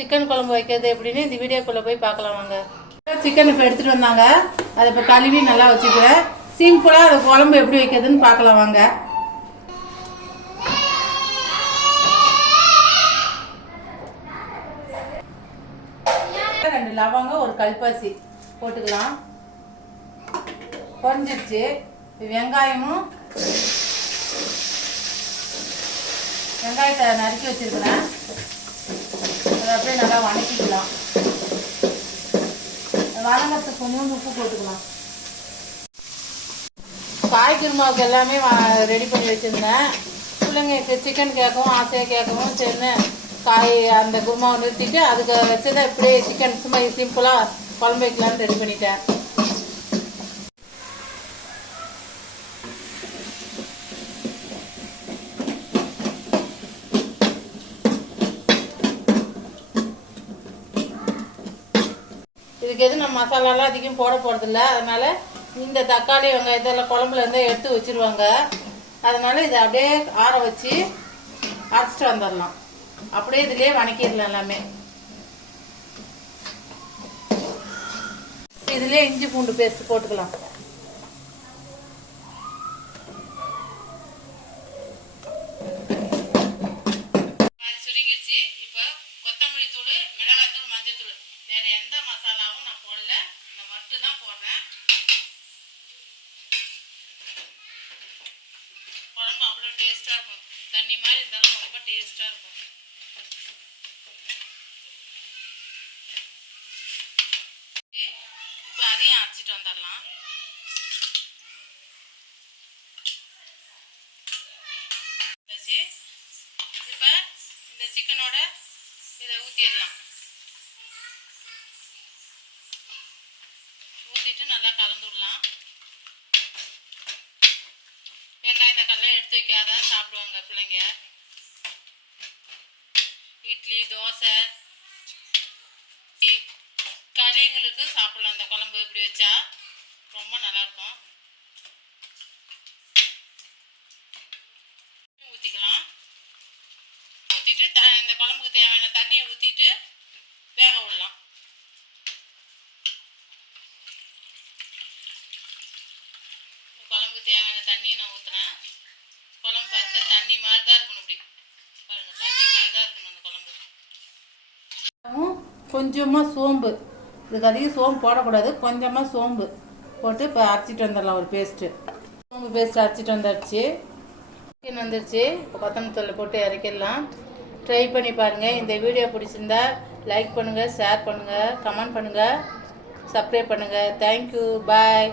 Chicken குழம்பு வைக்கிறது எப்படின்னு இந்த வீடியோக்குள்ளே போய் பார்க்கலாம் வாங்க. சிக்கன் இப்போ எடுத்துகிட்டு வந்தாங்க, அதை இப்போ கழுவி நல்லா வச்சுக்கிறேன். சிம்பிளாக அதை குழம்பு எப்படி வைக்கிறதுன்னு பார்க்கலாம் வாங்க. ரெண்டு லவங்கம், ஒரு கல்பாசி போட்டுக்கலாம். பொரிஞ்சிருச்சு. வெங்காயத்தை நறுக்கி வச்சிருக்கிறேன். அதை அப்படியே நல்லா வணக்கிக்கலாம். வணங்கத்துக்கு கொஞ்சம் உப்பு போட்டுக்கலாம். காய் குருமாவுக்கு எல்லாமே ரெடி பண்ணி வச்சுருந்தேன். பிள்ளைங்க சிக்கன் கேட்கவும் ஆசையாக கேட்கவும் சரின்னு காய் அந்த குருமாவை நிறுத்திட்டு அதுக்கு வச்சதை இப்படியே சிக்கன் சும்மா சிம்பிளாக குழம்பு வைக்கலான்னு ரெடி பண்ணிட்டேன். இதுக்கு எதுவும் நம்ம மசாலாலாம் அதிகம் போட போகிறதில்ல. அதனால் இந்த தக்காளி வெங்காயத்தெல்லாம் குழம்புல இருந்தால் எடுத்து வச்சுருவாங்க. அதனால் இதை அப்படியே ஆற வச்சு அரைச்சிட்டு வந்துடலாம். அப்படியே இதுலேயே வணக்கிடலாம். எல்லாமே இதுலேயே இஞ்சி பூண்டு பேஸ்ட் போட்டுக்கலாம். சுருங்கிடுச்சு. இப்போ கொத்தமல்லி தூள், மிளகாய் தூள், மஞ்சள் தூள், வேற எந்த மசாலாவும் நான் போடல. இந்த மட்டும் தான் போடுறேன். குழம்பு அவ்வளோ டேஸ்டாக இருக்கும். தண்ணி மாதிரி இருந்தாலும் ரொம்ப டேஸ்டாக இருக்கும். இப்போ அதையும் அரைச்சிட்டு வந்துடலாம். இப்போ இந்த சிக்கனோட இதை ஊற்றிடலாம். ஊற்றிட்டு நல்லா கலந்து விடலாம். வெங்காயம் தக்காளிலாம் எடுத்து வைக்காத சாப்பிடுவாங்க பிள்ளைங்க. இட்லி, தோசை, களிங்களுக்கு சாப்பிடலாம். அந்த குழம்பு இப்படி வச்சா ரொம்ப நல்லாயிருக்கும். ஊற்றிக்கலாம். ஊற்றிட்டு இந்த குழம்புக்கு தேவையான தண்ணியை ஊற்றிட்டு வேக விடலாம். குழம்புக்கு தேவையான தண்ணியை நான் ஊற்றுறேன். குழம்பு பாருங்கள், தண்ணி மாதிரி தான் இருக்கணும். இப்படி பாருங்கள், தண்ணி மாதிரி தான் இருக்கணும் அந்த குழம்பு. கொஞ்சமாக சோம்பு, இதுக்கு அதிகம் சோம்பு போடக்கூடாது. கொஞ்சமாக சோம்பு போட்டு இப்போ அரைச்சிட்டு வந்துடலாம். ஒரு பேஸ்ட்டு சோம்பு பேஸ்ட் அரைச்சிட்டு வந்துடுச்சு. சிக்கன் வந்துடுச்சு. இப்போ கொத்தமல்லி தூள் போட்டு இறக்கிடலாம். ட்ரை பண்ணி பாருங்கள். இந்த வீடியோ பிடிச்சிருந்தா லைக் பண்ணுங்கள், ஷேர் பண்ணுங்கள், கமெண்ட் பண்ணுங்கள், சப்ஸ்கிரைப் பண்ணுங்கள். தேங்க்யூ, பாய்.